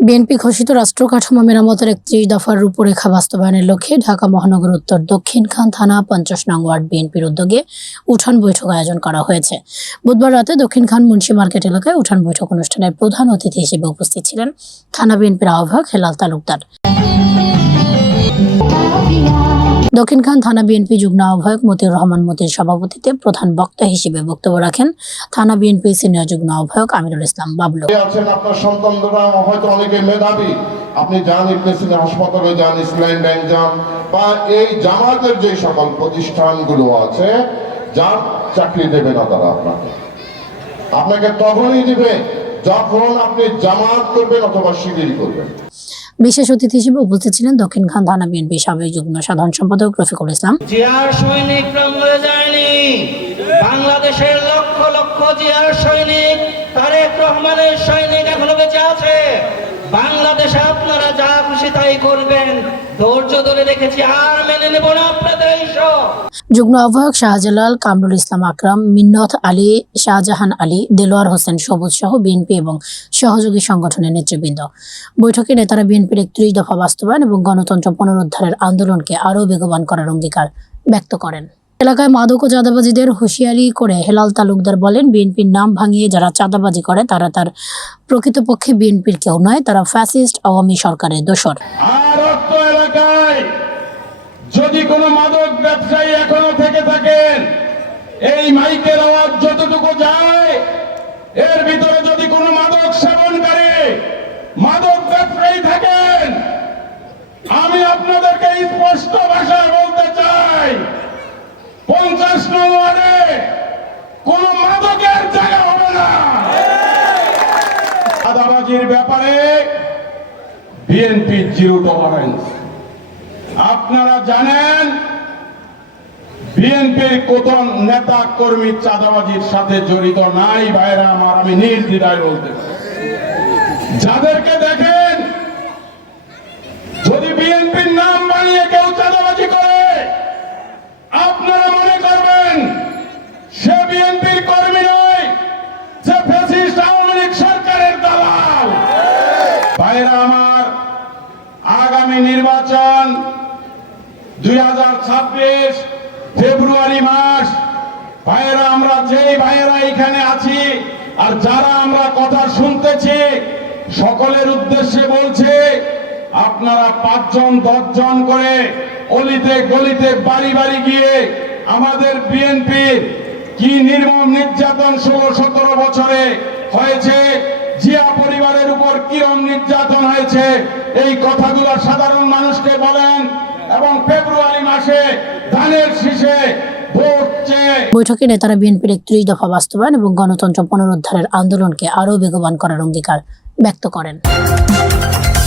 BNP ঘোষিত রাষ্ট্র কাঠামো মেরামতের একত্রিশ দফার রূপরেখা বাস্তবায়নের লক্ষ্যে ঢাকা মহানগর উত্তর দক্ষিণ খান থানা পঞ্চাশ নং ওয়ার্ড বিএনপির উদ্যোগে উঠান বৈঠক আয়োজন করা হয়েছে। বুধবার রাতে দক্ষিণ খান মুন্সি মার্কেট এলাকায় উঠান বৈঠক অনুষ্ঠানের প্রধান অতিথি হিসেবে উপস্থিত ছিলেন থানা বিএনপির আহ্বায়ক হেলাল তালুকদার। দক্ষিণখান থানা বিএনপি যুগ্ম আহ্বায়ক মতিউর রহমান মতির সভাপতিত্বে প্রধান বক্তা হিসেবে বক্তব্য রাখেন থানা বিএনপি সিনিয়র যুগ্ম আহ্বায়ক আমিরুল ইসলাম বাবলু। আছেন আপনার সন্তানরা? হয়তো অনেকে মেধাবী। আপনি যান ইবনেসিনা হাসপাতালে যান ইসলাম ব্যাংক যান, বা এই জামাতের যে সকল প্রতিষ্ঠানগুলো আছে, যার চাকরি দেবে না তারা আপনাকে। আপনাকে তখনই দিবে যখন আপনি জামাত করবেন অথবা শিবির করবেন। বিশেষ অতিথি হিসেবে উপস্থিত ছিলেন দক্ষিণ খান থানা বিএনপি সাবেক যুগ্ম সাধারণ সম্পাদক রফিকুল ইসলাম। জিয়ার সৈনিকরা মরে যায়নি। বাংলাদেশের লক্ষ লক্ষ জিয়ার সৈনিক, তারেক রহমানের সৈনিক এখনও বেঁচে আছে। বাংলাদেশে আপনারা যা খুশি তাই করবেন। ধৈর্য ধরে রেখেছি, আর মেনে নেব না। যুগ্ম আহ্বায়ক শাহজালাল কামরুল ইসলাম আকরাম, মিন্নত আলী, শাহজাহান আলী, দেলোয়ার হোসেন সবুজ সহ বিএনপি এবং সহযোগী সংগঠনের নেতৃবৃন্দ। বৈঠকে নেতারা বিএনপির একত্রিশ দফা বাস্তবায়ন এবং গণতন্ত্র পুনরুদ্ধারের আন্দোলনকে আরও বেগবান করার অঙ্গীকার ব্যক্ত করেন। এলাকায় মাদক ও চাঁদাবাজিদের হুঁশিয়ারি করে হেলাল তালুকদার বলেন, বিএনপির নাম ভাঙিয়ে যারা চাঁদাবাজি করে, তারা তার প্রকৃতপক্ষে বিএনপির কেউ নয়, তারা ফ্যাসিস্ট, আওয়ামী সরকারের এলাকায় যদি কোনো মাদক ব্যবসায়ী এখনও থেকে থাকেন, এই মাইকের আওয়াজ যতটুকু যায়, এর ভিতরে যদি কোনো মাদক সেবনকারী, মাদক ব্যবসায়ী থাকেন, আমি আপনাদেরকে স্পষ্ট ভাষায় বলতে চাই, পঞ্চাশ নং ওয়ার্ডে কোন মাদকের জায়গা হবে না। আদাবাজির ব্যাপারে বিএনপি জিরো টলারেন্স আপনারা জানেন, বিএনপির কোন নেতা কর্মী চাঁদাবাজির সাথে জড়িত নাই ভাইরা আমার, আমি নির্দিদায় বলতে যাদেরকে দেখেন যদি বিএনপির নাম বানিয়ে কেউ চাঁদাবাজি করে আপনারা মনে করবেন সে বিএনপির কর্মী নয় সে ফ্যাসিস্ট আওয়ামী লীগ সরকারের দালাল ভাইরা আমার আগামী নির্বাচন দুই ফেব্রুয়ারি মাস। ভাইয়েরা, আমরা যেই ভাইয়েরা এখানে আছি আর যারা আমরা কথা শুনতেছি, সকলের উদ্দেশ্যে বলছে, আপনারা পাঁচজন, দশজন করে অলিতে গলিতে বাড়ি বাড়ি গিয়ে আমাদের বিএনপির কি নির্মম নির্যাতন ষোলো, সতেরো বছরে হয়েছে হয়েছে এই কথাগুলো সাধারণ মানুষকে বলেন এবং ফেব্রুয়ারি মাসে ধানের শীষে বৈঠকে নেতারা বিএনপির একত্রিশ দফা বাস্তবায়ন এবং গণতন্ত্র পুনরুদ্ধারের আন্দোলনকে আরও বেগবান করার অঙ্গীকার ব্যক্ত করেন।